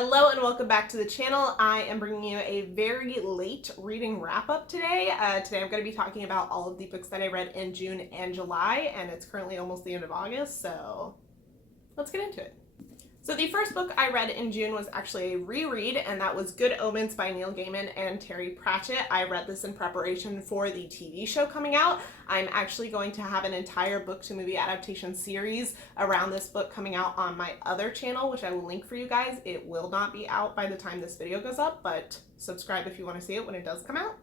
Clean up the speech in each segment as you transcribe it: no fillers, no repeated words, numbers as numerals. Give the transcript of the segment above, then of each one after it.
Hello and welcome back to the channel. I am bringing you a very late reading wrap-up today. Today I'm going to be talking about all of the books that I read in June and July, and it's currently almost the end of August, so let's get into it. So the first book I read in June was actually a reread, and that was Good Omens by Neil Gaiman and Terry Pratchett. I read this in preparation for the TV show coming out. I'm actually going to have an entire book-to-movie adaptation series around this book coming out on my other channel, which I will link for you guys. It will not be out by the time this video goes up, but subscribe if you want to see it when it does come out.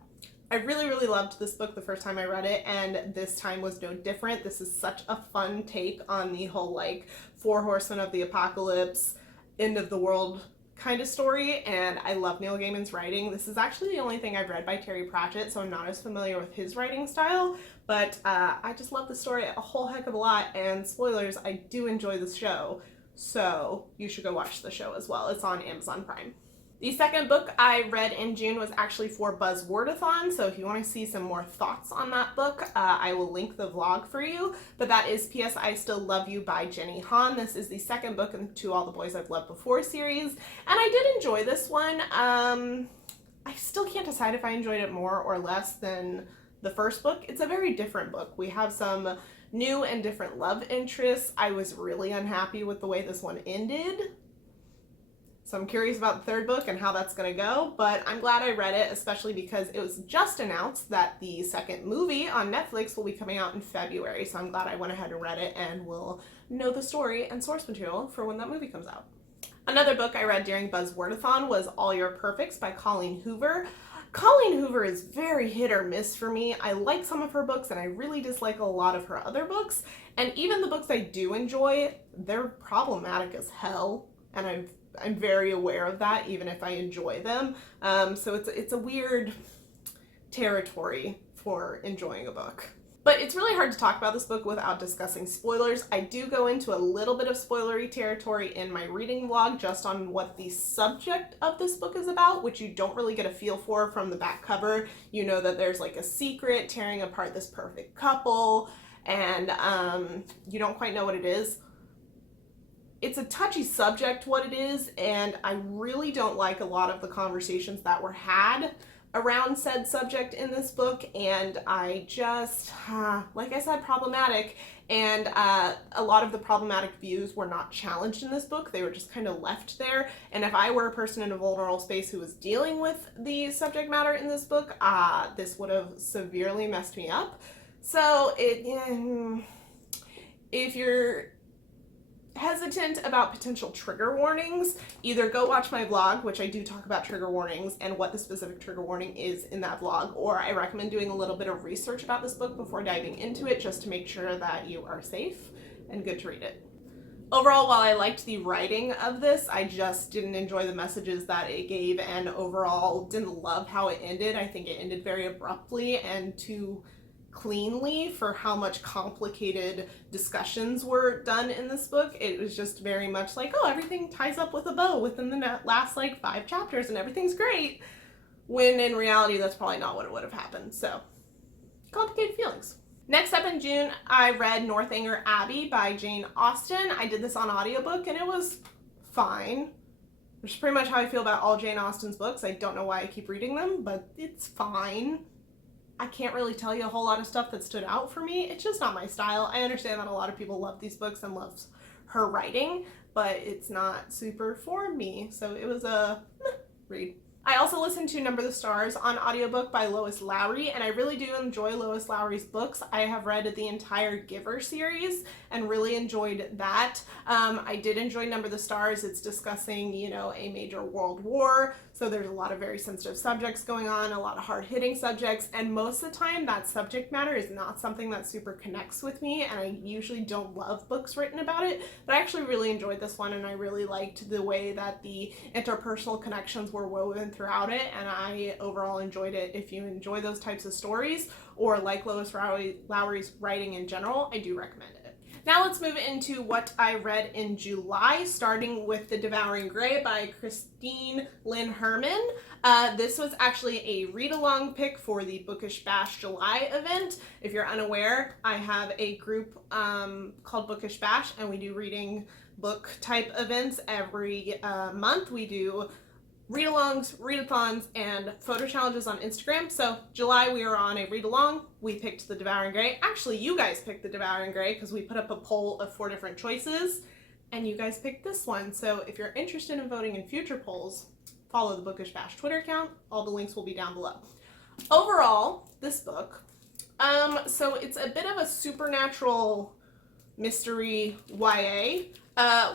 I really loved this book the first time I read it, and this time was no different. This is such a fun take on the whole like Four Horsemen of the Apocalypse, end of the world kind of story, and I love Neil Gaiman's writing. This is actually the only thing I've read by Terry Pratchett, so I'm not as familiar with his writing style, but I just love the story a whole heck of a lot, and spoilers, I do enjoy the show, so you should go watch the show as well. It's on Amazon Prime. The second book I read in June was actually for Buzzwordathon, so if you want to see some more thoughts on that book, I will link the vlog for you, but that is P.S. I Still Love You by Jenny Han. This is the second book in To All the Boys I've Loved Before series, and I did enjoy this one. I still can't decide if I enjoyed it more or less than the first book. It's a very different book. We have some new and different love interests. I was really unhappy with the way this one ended. So I'm curious about the third book and how that's going to go, but I'm glad I read it, especially because it was just announced that the second movie on Netflix will be coming out in February, so I'm glad I went ahead and read it and will know the story and source material for when that movie comes out. Another book I read during Buzzwordathon was All Your Perfects by Colleen Hoover. Colleen Hoover is very hit or miss for me. I like some of her books and I really dislike a lot of her other books, and even the books I do enjoy, they're problematic as hell, and I'm very aware of that, even if I enjoy them. So it's a weird territory for enjoying a book. But it's really hard to talk about this book without discussing spoilers. I do go into a little bit of spoilery territory in my reading vlog just on what the subject of this book is about, which you don't really get a feel for from the back cover. You know that there's like a secret tearing apart this perfect couple, and you don't quite know what it is. It's a touchy subject, what it is, and I really don't like a lot of the conversations that were had around said subject in this book, and I just, like I said, problematic, and a lot of the problematic views were not challenged in this book. They were just kind of left there, and if I were a person in a vulnerable space who was dealing with the subject matter in this book, this would have severely messed me up. So if you're hesitant about potential trigger warnings, either go watch my vlog, which I do talk about trigger warnings and what the specific trigger warning is in that vlog, or I recommend doing a little bit of research about this book before diving into it just to make sure that you are safe and good to read it. Overall, while I liked the writing of this, I just didn't enjoy the messages that it gave, and overall didn't love how it ended. I think it ended very abruptly and too cleanly for how much complicated discussions were done in this book. It was just very much like, oh, everything ties up with a bow within the last like 5 chapters and everything's great, when in reality that's probably not what would have happened. So complicated feelings. Next up in June, I read Northanger Abbey by Jane Austen. I did this on audiobook and it was fine, which is pretty much how I feel about all Jane Austen's books. I don't know why I keep reading them, but it's fine. I can't really tell you a whole lot of stuff that stood out for me. It's just not my style. I understand that a lot of people love these books and loves her writing, but it's not super for me. So it was a read. I also listened to Number the Stars on audiobook by Lois Lowry, and I really do enjoy Lois Lowry's books. I have read the entire Giver series and really enjoyed that. I did enjoy Number the Stars. It's discussing, you know, a major world war, so there's a lot of very sensitive subjects going on, a lot of hard-hitting subjects, and most of the time that subject matter is not something that super connects with me, and I usually don't love books written about it, but I actually really enjoyed this one, and I really liked the way that the interpersonal connections were woven throughout it, and I overall enjoyed it. If you enjoy those types of stories or like Lois Lowry's writing in general, I do recommend it. Now let's move into what I read in July, starting with The Devouring Gray by Christine Lynn Herman. This was actually a read-along pick for the Bookish Bash July event. If you're unaware, I have a group called Bookish Bash, and we do reading book type events every month. We do read-alongs, readathons, and photo challenges on Instagram. So July we were on a read-along. We picked the Devouring Gray. Actually, you guys picked the Devouring Gray because we put up a poll of 4 different choices, and you guys picked this one. So if you're interested in voting in future polls, follow the Bookish Bash Twitter account. All the links will be down below. Overall, this book, so it's a bit of a supernatural mystery YA,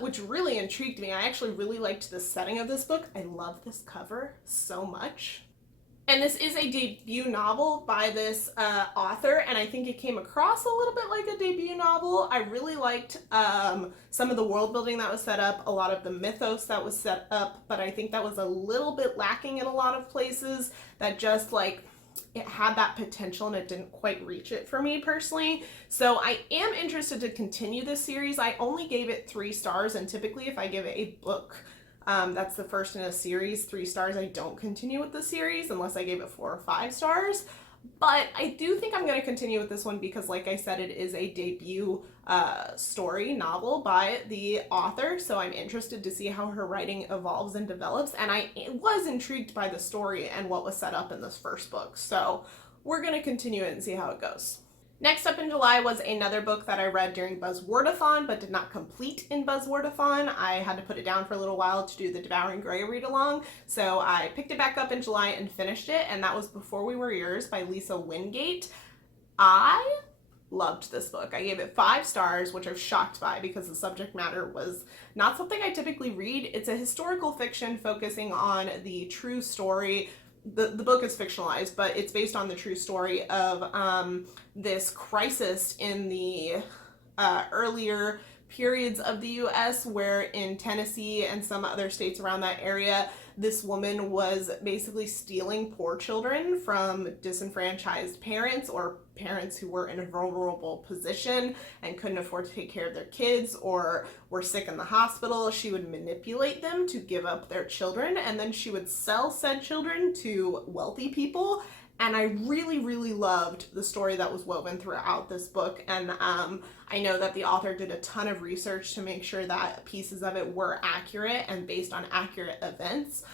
which really intrigued me. I actually really liked the setting of this book. I love this cover so much. And this is a debut novel by this author, and I think it came across a little bit like a debut novel. I really liked some of the world building that was set up, a lot of the mythos that was set up, but I think that was a little bit lacking in a lot of places, that just like it had that potential and it didn't quite reach it for me personally. So I am interested to continue this series. I only gave it 3 stars, and typically if I give it a book that's the first in a series, 3 stars, I don't continue with the series unless I gave it 4 or 5 stars. But I do think I'm going to continue with this one because, like I said, it is a debut story novel by the author, so I'm interested to see how her writing evolves and develops, and I was intrigued by the story and what was set up in this first book, so we're going to continue it and see how it goes. Next up in July was another book that I read during Buzzwordathon but did not complete in Buzzwordathon. I had to put it down for a little while to do the Devouring Gray read-along, so I picked it back up in July and finished it, and that was Before We Were Yours by Lisa Wingate. I loved this book. I gave it 5 stars, which I was shocked by because the subject matter was not something I typically read. It's a historical fiction focusing on the true story. The book is fictionalized, but it's based on the true story of this crisis in the earlier periods of the U.S. where in Tennessee and some other states around that area, this woman was basically stealing poor children from disenfranchised parents or parents who were in a vulnerable position and couldn't afford to take care of their kids or were sick in the hospital. She would manipulate them to give up their children, and then she would sell said children to wealthy people. And I really, really loved the story that was woven throughout this book. And I know that the author did a ton of research to make sure that pieces of it were accurate and based on accurate events.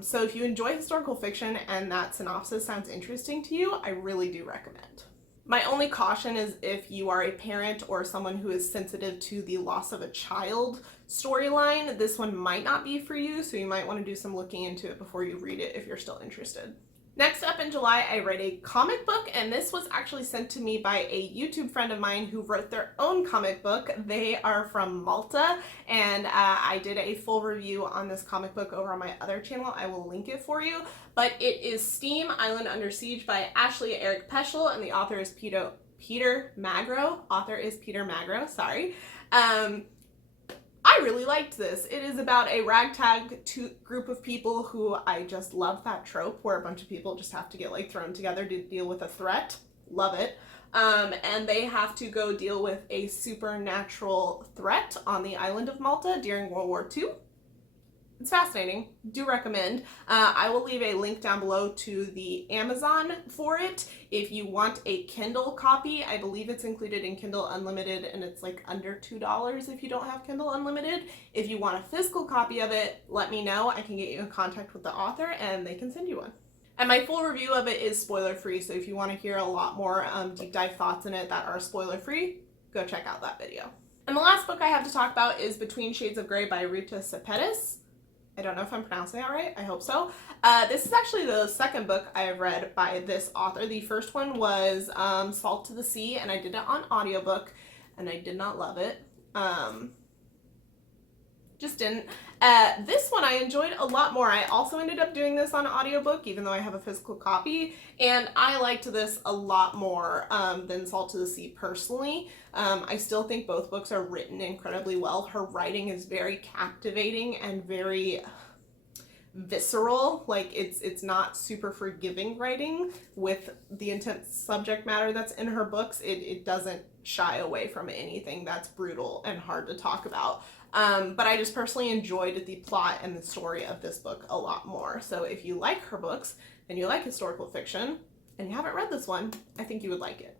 So if you enjoy historical fiction and that synopsis sounds interesting to you, I really do recommend. My only caution is if you are a parent or someone who is sensitive to the loss of a child storyline, this one might not be for you, so you might want to do some looking into it before you read it if you're still interested. Next up in July, I read a comic book, and this was actually sent to me by a YouTube friend of mine who wrote their own comic book. They are from Malta, and I did a full review on this comic book over on my other channel. I will link it for you, but it is Steam Island Under Siege by Ashley Eric Peschel, and the author is Peter Magro. Sorry. I really liked this. It is about a ragtag group of people who, I just love that trope where a bunch of people just have to get like thrown together to deal with a threat. Love it. And they have to go deal with a supernatural threat on the island of Malta during World War II. It's fascinating. Do recommend. I will leave a link down below to the Amazon for it. If you want a Kindle copy, I believe it's included in Kindle Unlimited, and it's like under $2 if you don't have Kindle Unlimited. If you want a physical copy of it, let me know. I can get you in contact with the author and they can send you one. And my full review of it is spoiler free, so if you want to hear a lot more deep dive thoughts in it that are spoiler free, go check out that video. And the last book I have to talk about is Between Shades of Grey by Rita Sepetys. I don't know if I'm pronouncing that right. I hope so. This is actually the second book I have read by this author. The first one was Salt to the Sea, and I did it on audiobook, and I did not love it. Just didn't. This one I enjoyed a lot more. I also ended up doing this on audiobook, even though I have a physical copy, and I liked this a lot more than Salt to the Sea personally. I still think both books are written incredibly well. Her writing is very captivating and very visceral. Like it's not super forgiving writing with the intense subject matter that's in her books. It doesn't shy away from anything that's brutal and hard to talk about. But I just personally enjoyed the plot and the story of this book a lot more. So if you like her books and you like historical fiction and you haven't read this one, I think you would like it.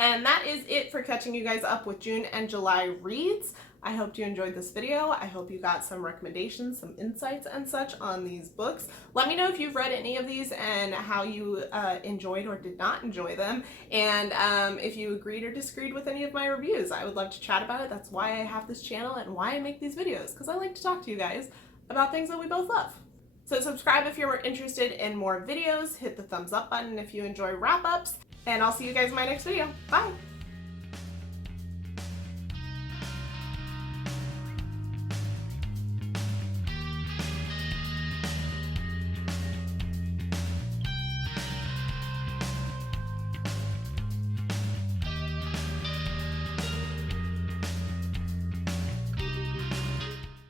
And that is it for catching you guys up with June and July reads. I hope you enjoyed this video. I hope you got some recommendations, some insights and such on these books. Let me know if you've read any of these and how you enjoyed or did not enjoy them, and if you agreed or disagreed with any of my reviews. I would love to chat about it. That's why I have this channel and why I make these videos, because I like to talk to you guys about things that we both love. So subscribe if you're interested in more videos, hit the thumbs up button if you enjoy wrap-ups, and I'll see you guys in my next video. Bye!